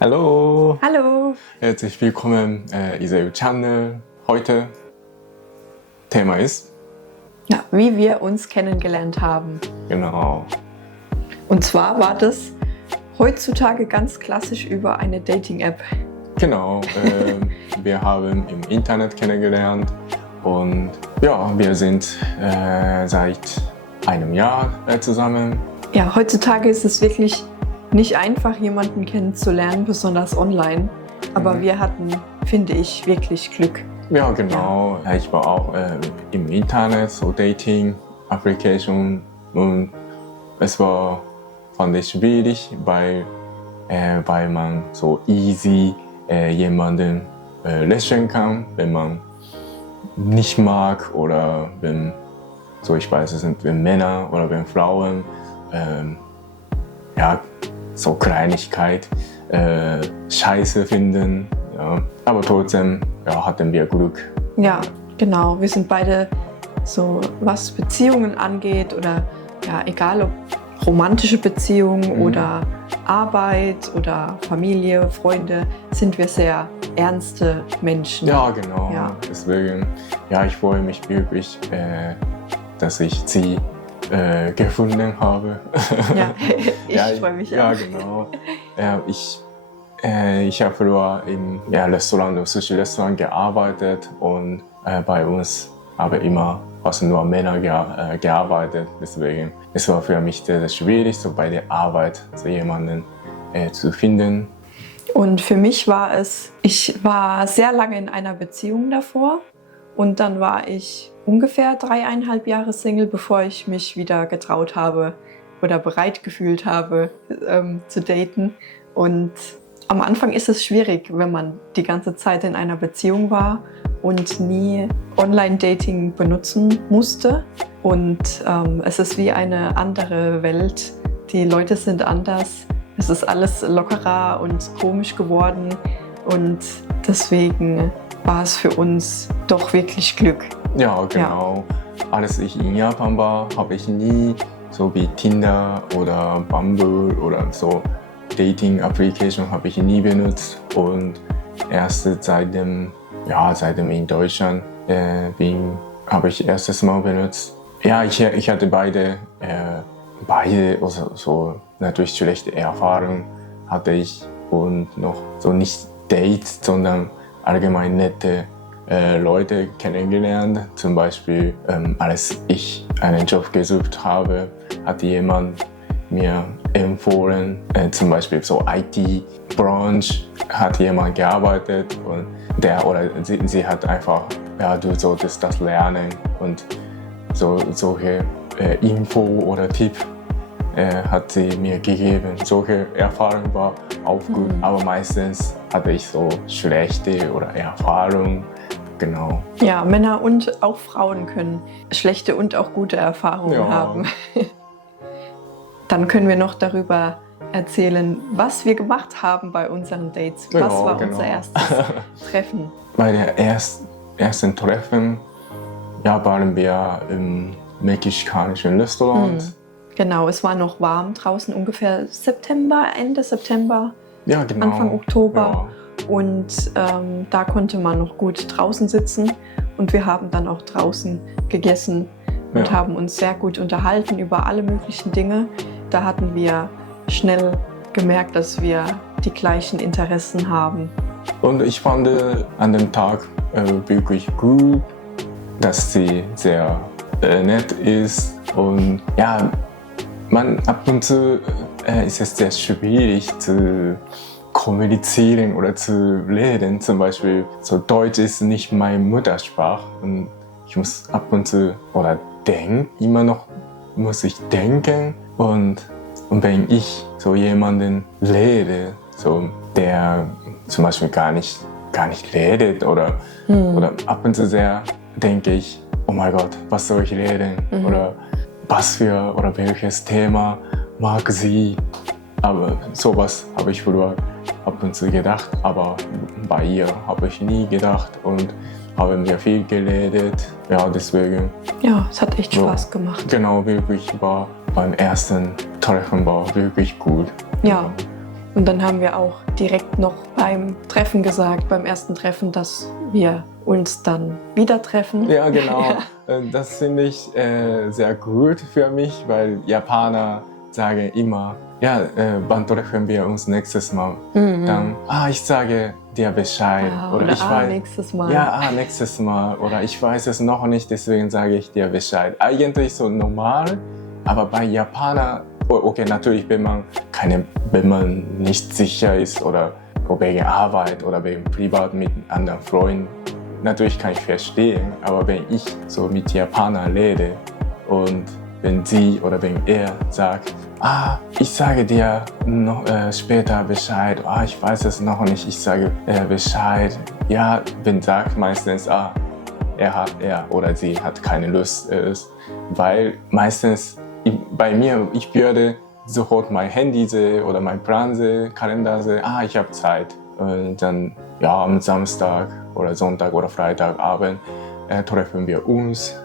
Hallo, Hallo! herzlich willkommen Iseo Channel. Heute Thema ist, Ja, wie wir uns kennengelernt haben. genau, Und zwar war das heutzutage ganz klassisch über eine Dating-App. genau, wir haben im Internet kennengelernt und ja, wir sind seit einem Jahr zusammen. Ja, heutzutage ist es wirklich nicht einfach, jemanden kennenzulernen, besonders online. Aber wir hatten, finde ich, wirklich Glück. Ja, genau, ich war auch im Internet, so Dating-Application und es war, fand ich schwierig, weil man so easy jemanden löschen kann, wenn man nicht mag oder wenn, so ich weiß es sind, wenn Männer oder wenn Frauen ja, so Kleinigkeit scheiße finden. Ja. Aber trotzdem ja, hatten wir Glück. Ja, genau. Wir sind beide so, was Beziehungen angeht oder ja, egal ob romantische Beziehungen oder Arbeit oder Familie, Freunde, sind wir sehr ernste Menschen. Ja, genau. Ja. Deswegen, ja, ich freue mich wirklich, dass ich sie gefunden habe. Ja, ich Ja, freue mich ja, auch. genau. Ich habe früher im Restaurant, im Sushi-Restaurant gearbeitet und bei uns haben immer fast nur Männer gearbeitet. Deswegen es war für mich sehr, sehr schwierig, so bei der Arbeit so jemanden zu finden. Und für mich war es, ich war sehr lange in einer Beziehung davor und dann war ich ungefähr 3,5 Jahre Single, bevor ich mich wieder getraut habe oder bereit gefühlt habe zu daten. Und am Anfang ist es schwierig, wenn man die ganze Zeit in einer Beziehung war und nie Online-Dating benutzen musste. Und es ist wie eine andere Welt. Die Leute sind anders. Es ist alles lockerer und komisch geworden. Und deswegen war es für uns doch wirklich Glück. Ja, genau. Als ich in Japan war, habe ich nie so wie Tinder oder Bumble oder so Dating-Application habe ich nie benutzt. Und erst seitdem in Deutschland habe ich erstes Mal benutzt. Ja, ich hatte beide also so natürlich schlechte Erfahrungen hatte ich und noch so nicht Dates, sondern allgemein nette Leute kennengelernt. Zum Beispiel, als ich einen Job gesucht habe, hat jemand mir empfohlen, zum Beispiel so IT-Branche hat jemand gearbeitet und sie hat einfach, ja, du solltest das lernen und solche Info oder Tipp hat sie mir gegeben. Solche Erfahrungen war auch gut, aber meistens hatte ich so schlechte oder Erfahrungen. Genau. Ja, Männer und auch Frauen können schlechte und auch gute Erfahrungen haben. Dann können wir noch darüber erzählen, was wir gemacht haben bei unseren Dates. Was war unser erstes Treffen? Bei der ersten Treffen waren wir im mexikanischen Restaurant. Genau, es war noch warm draußen, ungefähr Ende September, Ja, genau. Anfang Oktober. Ja. Und da konnte man noch gut draußen sitzen und wir haben dann auch draußen gegessen und haben uns sehr gut unterhalten über alle möglichen Dinge. Da hatten wir schnell gemerkt, dass wir die gleichen Interessen haben. Und ich fand an dem Tag wirklich gut, dass sie sehr nett ist und ja, ab und zu ist es sehr schwierig zu kommunizieren oder zu reden. Zum Beispiel, so Deutsch ist nicht meine Muttersprache und ich muss ab und zu oder immer noch muss ich denken und wenn ich so jemanden rede, so der zum Beispiel gar nicht redet oder ab und zu sehr denke ich, oh mein Gott, was soll ich reden oder welches Thema mag sie. Aber sowas habe ich früher ab und zu gedacht, aber bei ihr habe ich nie gedacht und haben wir viel geredet. Ja, deswegen. Ja, es hat echt Spaß gemacht. Genau, wirklich beim ersten Treffen war wirklich gut. Ja, Und dann haben wir auch direkt noch beim Treffen gesagt, beim ersten Treffen, dass wir uns dann wieder treffen. Ja, genau. Das finde ich sehr gut für mich, weil Japaner sagen immer, ja, wann treffen wir uns nächstes Mal? Dann, ich sage dir Bescheid. Oder ich weiß, nächstes Mal. Ja, nächstes Mal. Oder ich weiß es noch nicht, deswegen sage ich dir Bescheid. Eigentlich so normal, aber bei Japaner, okay, natürlich, wenn man nicht sicher ist oder wegen Arbeit oder wegen privat mit anderen Freunden, natürlich kann ich verstehen, aber wenn ich so mit Japanern rede und wenn sie oder wenn er sagt, ich sage dir noch später Bescheid, ich weiß es noch nicht, ich sage Bescheid. Ja, wenn sagt meistens, er oder sie hat keine Lust, weil meistens bei mir, ich würde sofort mein Handy sehen oder mein Plan sehen, Kalender sehen, ich habe Zeit. Und dann, ja, am Samstag oder Sonntag oder Freitagabend treffen wir uns.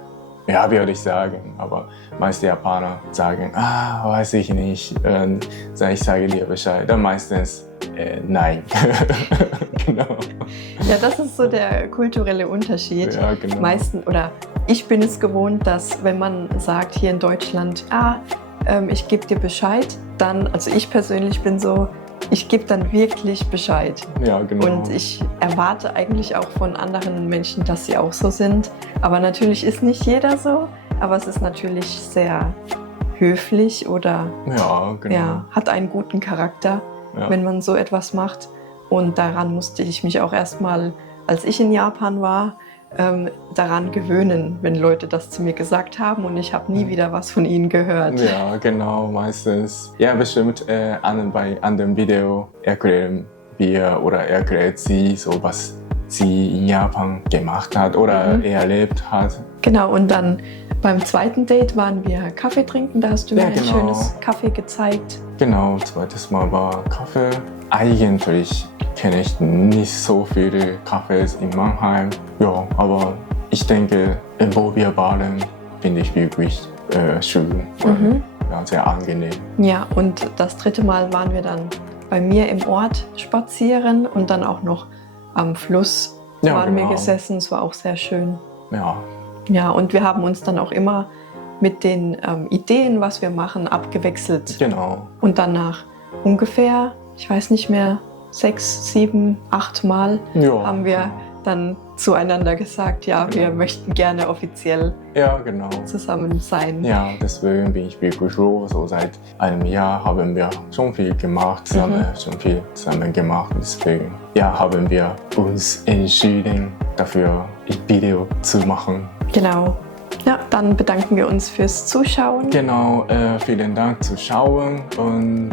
Ja, würde ich sagen, aber meiste Japaner sagen, weiß ich nicht, ich sage dir Bescheid. Dann meistens nein. Genau. Ja, das ist so der kulturelle Unterschied. Ja, genau. Ich bin es gewohnt, dass wenn man sagt hier in Deutschland, ich gebe dir Bescheid, dann, also ich persönlich bin so, ich gebe dann wirklich Bescheid. Ja, genau. Und ich erwarte eigentlich auch von anderen Menschen, dass sie auch so sind. Aber natürlich ist nicht jeder so, aber es ist natürlich sehr höflich oder Ja, genau. hat einen guten Charakter, wenn man so etwas macht. Und daran musste ich mich auch erstmal, als ich in Japan war, daran gewöhnen, wenn Leute das zu mir gesagt haben und ich habe nie wieder was von ihnen gehört. Ja, genau, meistens. Ja, bestimmt bei anderen Video erklären wir oder erklärt sie so, was sie in Japan gemacht hat oder erlebt hat. Genau, und dann beim zweiten Date waren wir Kaffee trinken, da hast du mir ein schönes Kaffee gezeigt. Genau, zweites Mal war Kaffee. Eigentlich kenne ich nicht so viele Cafés in Mannheim. Ja, aber ich denke, wo wir waren, finde ich wirklich schön und sehr angenehm. Ja, und das dritte Mal waren wir dann bei mir im Ort spazieren und dann auch noch am Fluss waren wir gesessen. Es war auch sehr schön. Ja. Ja, und wir haben uns dann auch immer mit den Ideen, was wir machen, abgewechselt. Genau. Und danach ungefähr, ich weiß nicht mehr, 6, 7, 8 Mal haben wir dann zueinander gesagt, wir möchten gerne offiziell zusammen sein. Ja, deswegen bin ich wirklich froh. So seit einem Jahr haben wir schon viel gemacht, zusammen gemacht. Deswegen haben wir uns entschieden, dafür ein Video zu machen. Genau. Ja, dann bedanken wir uns fürs Zuschauen. Genau, vielen Dank fürs Schauen und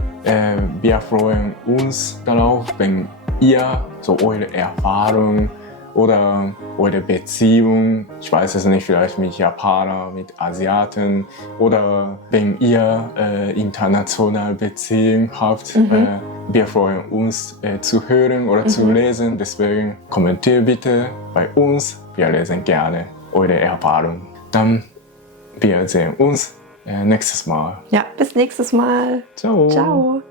wir freuen uns darauf, wenn ihr so eure Erfahrung oder eure Beziehung, ich weiß es nicht, vielleicht mit Japanern, mit Asiaten oder wenn ihr internationale Beziehungen habt, wir freuen uns zu hören oder zu lesen, deswegen kommentiert bitte bei uns, wir lesen gerne eure Erfahrung. Dann wir sehen uns nächstes Mal. Ja, bis nächstes Mal. Ciao. Ciao.